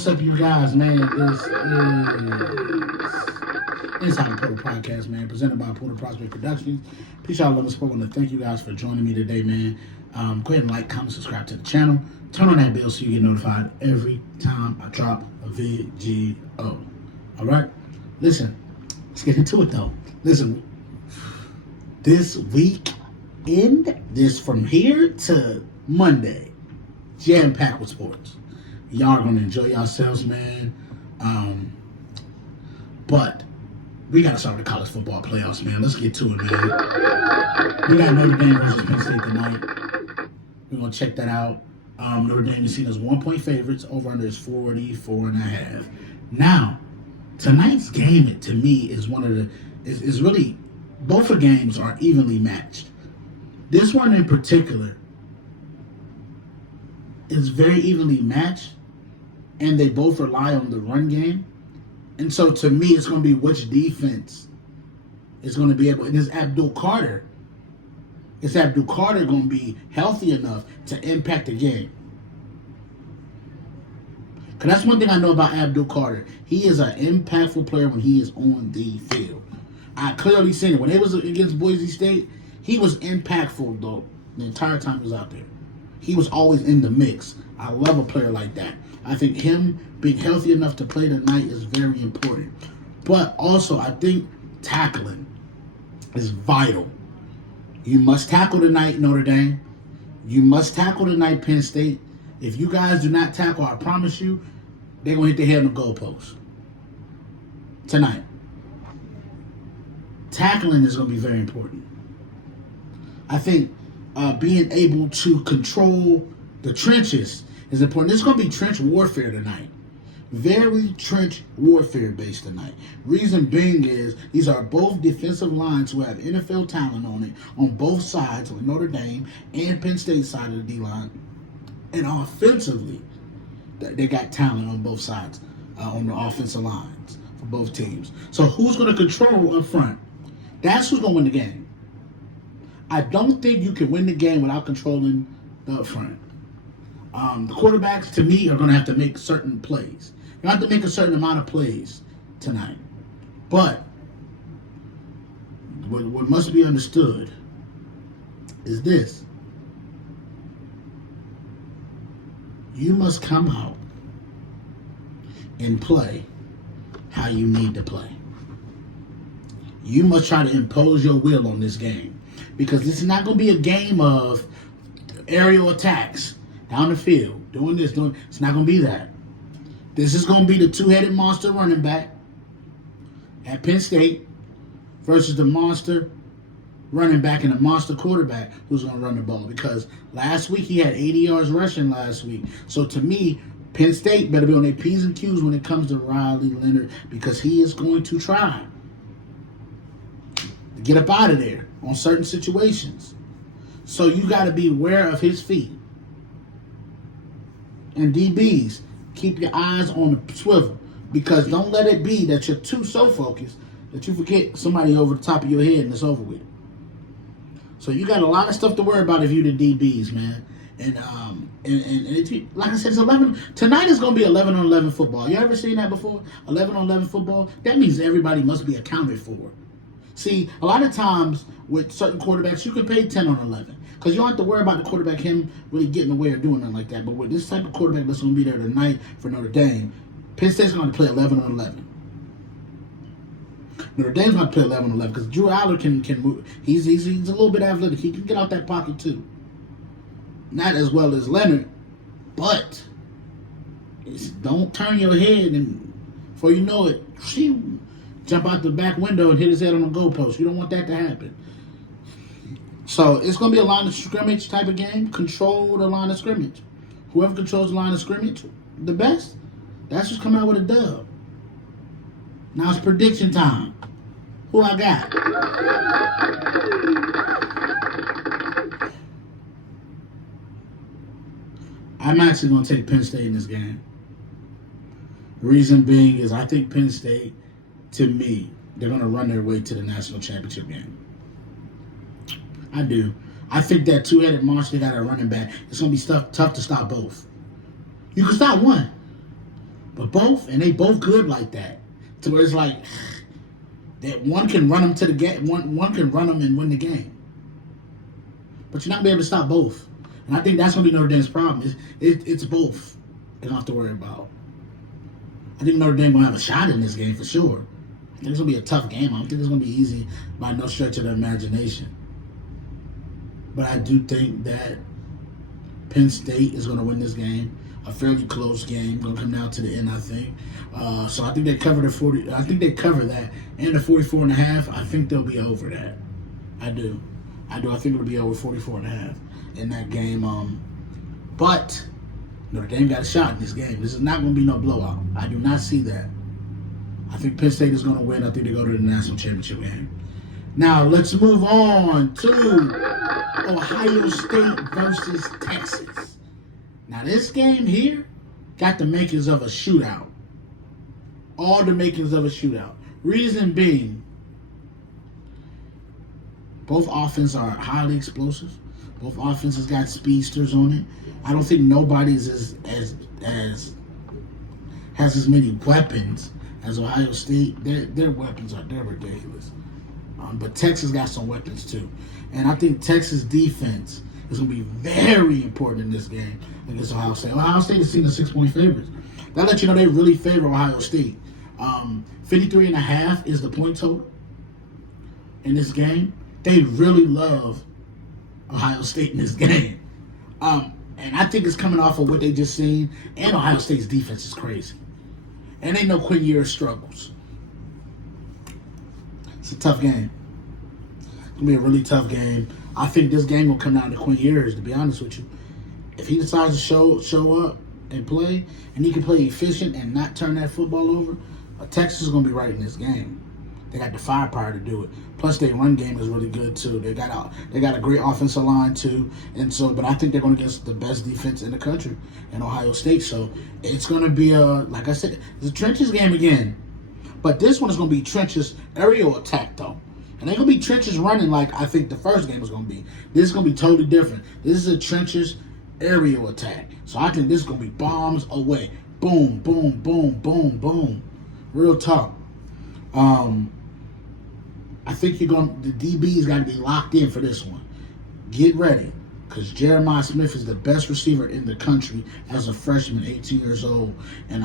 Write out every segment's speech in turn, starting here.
what's up, you guys, man? This is Inside the Portal Podcast, man, presented by Portal Prospect Productions. Peace, y'all, love and support. I want to thank you guys for joining me today, man. Go ahead and like, comment, subscribe to the channel. Turn on that bell so you get notified every time I drop a video. All right? Listen, let's get into it, though. Listen, this weekend, this from here to Monday, jam-packed with sports. Y'all are going to enjoy yourselves, man. But we got to start with the college football playoffs, man. Let's get to it, man. We got Notre Dame versus Penn State tonight. We're going to check that out. Notre Dame is seen as 1-point favorites. Over-under is 44.5. Now, tonight's game, to me, is one of the... is really... Both the games are evenly matched. This one in particular is very evenly matched, and they both rely on the run game. And so, to me, it's going to be which defense is going to be able... And it's Abdul Carter. Is Abdul Carter going to be healthy enough to impact the game? Because that's one thing I know about Abdul Carter. He is an impactful player when he is on the field. I clearly seen it. When it was against Boise State, he was impactful, though, the entire time he was out there. He was always in the mix. I love a player like that. I think him being healthy enough to play tonight is very important. But also, I think tackling is vital. You must tackle tonight, Notre Dame. You must tackle tonight, Penn State. If you guys do not tackle, I promise you, they're going to hit their head on the goalpost tonight. Tackling is going to be very important. I think being able to control the trenches is important. This is going to be trench warfare tonight. Very trench warfare based tonight. Reason being is these are both defensive lines who have NFL talent on it on both sides, on Notre Dame and Penn State side of the D-line. And offensively, they got talent on both sides, on the offensive lines for both teams. So who's going to control up front? That's who's going to win the game. I don't think you can win the game without controlling the up front. The quarterbacks, to me, are going to have to make certain plays. You have to make a certain amount of plays tonight. But what must be understood is this. You must come out and play how you need to play. You must try to impose your will on this game. Because this is not going to be a game of aerial attacks down the field, doing this, doing... It's not going to be that. This is going to be the two-headed monster running back at Penn State versus the monster running back and the monster quarterback who's going to run the ball. Because last week he had 80 yards rushing last week. So to me, Penn State better be on their P's and Q's when it comes to Riley Leonard, because he is going to try to get up out of there on certain situations. So you got to be aware of his feet. And DBs, keep your eyes on the swivel, because don't let it be that you're so focused that you forget somebody over the top of your head and it's over with. So you got a lot of stuff to worry about if you're the DBs, man. And like I said, it's 11. Tonight is going to be 11 on 11 football. You ever seen that before? 11 on 11 football? That means everybody must be accounted for. See, a lot of times with certain quarterbacks, you can pay 10 on 11. Because you don't have to worry about the quarterback, him really getting away or doing nothing like that. But with this type of quarterback that's going to be there tonight for Notre Dame, Penn State's going to play 11 on 11. Notre Dame's going to play 11 on 11 because Drew Aller can move. He's a little bit athletic. He can get out that pocket too. Not as well as Leonard, but don't turn your head and before you know it, jump out the back window and hit his head on the goalpost. You don't want that to happen. So it's going to be a line of scrimmage type of game. Control the line of scrimmage. Whoever controls the line of scrimmage the best, that's just come out with a dub. Now it's prediction time. Who I got? I'm actually going to take Penn State in this game. Reason being is I think Penn State, to me, they're going to run their way to the national championship game. I do. I think that two-headed monster got a running back. It's going to be tough to stop both. You can stop one, But they both good like that. To where it's like that one can run them to the game, one can run them and win the game. But you're not gonna be able to stop both. And I think that's gonna be Notre Dame's problem. It's both. They don't have to worry about. I think Notre Dame gonna have a shot in this game for sure. I think it's gonna be a tough game. I don't think it's gonna be easy by no stretch of the imagination. But I do think that Penn State is gonna win this game. A fairly close game, gonna come down to the end, I think. So I think they cover the 40. I think they cover that and the 44.5. I think they'll be over that. I do. I think it'll be over 44.5 in that game. But Notre Dame got a shot in this game. This is not going to be no blowout. I do not see that. I think Penn State is going to win. I think they go to the national championship game. Now, let's move on to Ohio State versus Texas. Now, this game here got the makings of a shootout. All the makings of a shootout. Reason being, both offenses are highly explosive. Both offenses got speedsters on it. I don't think nobody's has as many weapons as Ohio State. Their weapons they're ridiculous. But Texas got some weapons too. And I think Texas defense is going to be very important in this game against Ohio State. Ohio State is seen as 6-point favorites. That lets you know they really favor Ohio State. 53.5 is the point total in this game. They really love Ohio State in this game. And I think it's coming off of what they just seen. And Ohio State's defense is crazy. And ain't no Quinn Ewers struggles. It's a tough game. It's going to be a really tough game. I think this game will come down to Quinn Ewers, to be honest with you. If he decides to show up and play, and he can play efficient and not turn that football over, Texas is going to be right in this game. They got the firepower to do it. Plus, their run game is really good too. They got a great offensive line too, and so. But I think they're going against the best defense in the country, in Ohio State. So it's going to be like I said, it's a trenches game again. But this one is going to be trenches aerial attack though, and they're going to be trenches running like I think the first game was going to be. This is going to be totally different. This is a trenches aerial attack. So I think this is going to be bombs away, boom, boom, boom, boom, boom. Real talk. I think the DB's got to be locked in for this one. Get ready, because Jeremiah Smith is the best receiver in the country as a freshman, 18 years old. And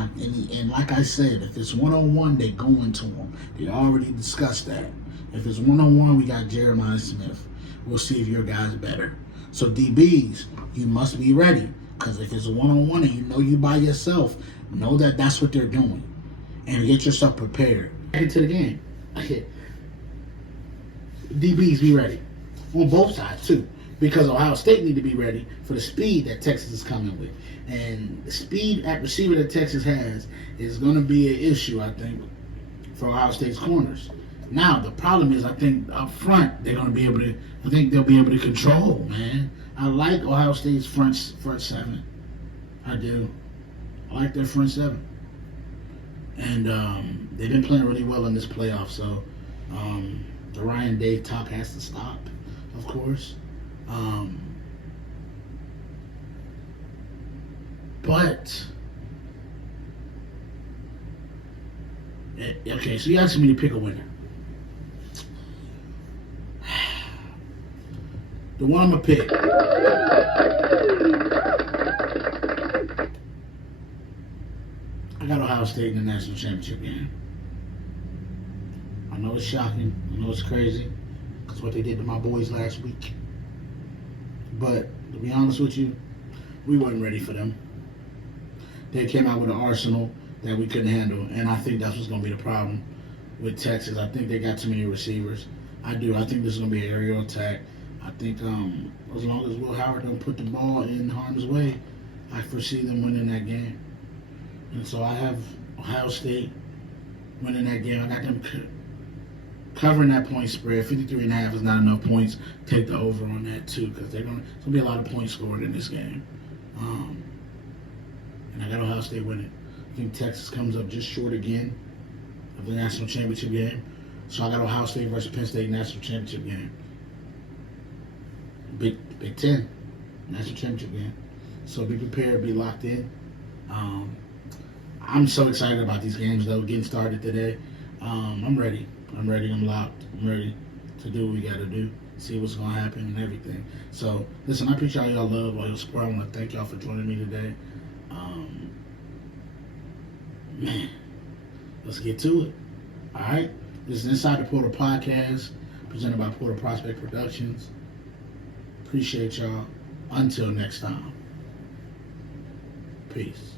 like I said, if it's one-on-one, they go into him. They already discussed that. If it's one-on-one, we got Jeremiah Smith. We'll see if your guy's better. So DBs, you must be ready, because if it's a one-on-one and you know you by yourself, know that that's what they're doing. And get yourself prepared. Into the game. DBs be ready. On both sides, too. Because Ohio State need to be ready for the speed that Texas is coming with. And the speed at receiver that Texas has is going to be an issue, I think, for Ohio State's corners. Now, the problem is, I think, up front, they'll be able to control, man. I like Ohio State's front seven. I do. I like their front seven. And they've been playing really well in this playoff, so the Ryan Day talk has to stop, of course. But okay, so you asked me to pick a winner. The one I'm gonna pick. I got Ohio State in the national championship game. I know it's shocking. I know it's crazy. Because what they did to my boys last week. But to be honest with you, we wasn't ready for them. They came out with an arsenal that we couldn't handle. And I think that's what's going to be the problem with Texas. I think they got too many receivers. I do. I think this is going to be an aerial attack. I think as long as Will Howard don't put the ball in harm's way, I foresee them winning that game. And so I have Ohio State winning that game. I got them covering that point spread. 53.5 is not enough points. Take the over on that too, because there's going to be a lot of points scored in this game. And I got Ohio State winning. I think Texas comes up just short again of the national championship game. So I got Ohio State versus Penn State national championship game. Big Ten national championship game. So be prepared, be locked in. I'm so excited about these games though, getting started today. I'm ready. I'm ready. I'm locked. I'm ready to do what we got to do. See what's gonna happen and everything. So listen, I appreciate all y'all love, all your support. I want to thank y'all for joining me today. Um, man, let's get to it. All right. This is Inside the Portal Podcast, presented by Portal Prospect Productions. Appreciate y'all. Until next time. Peace.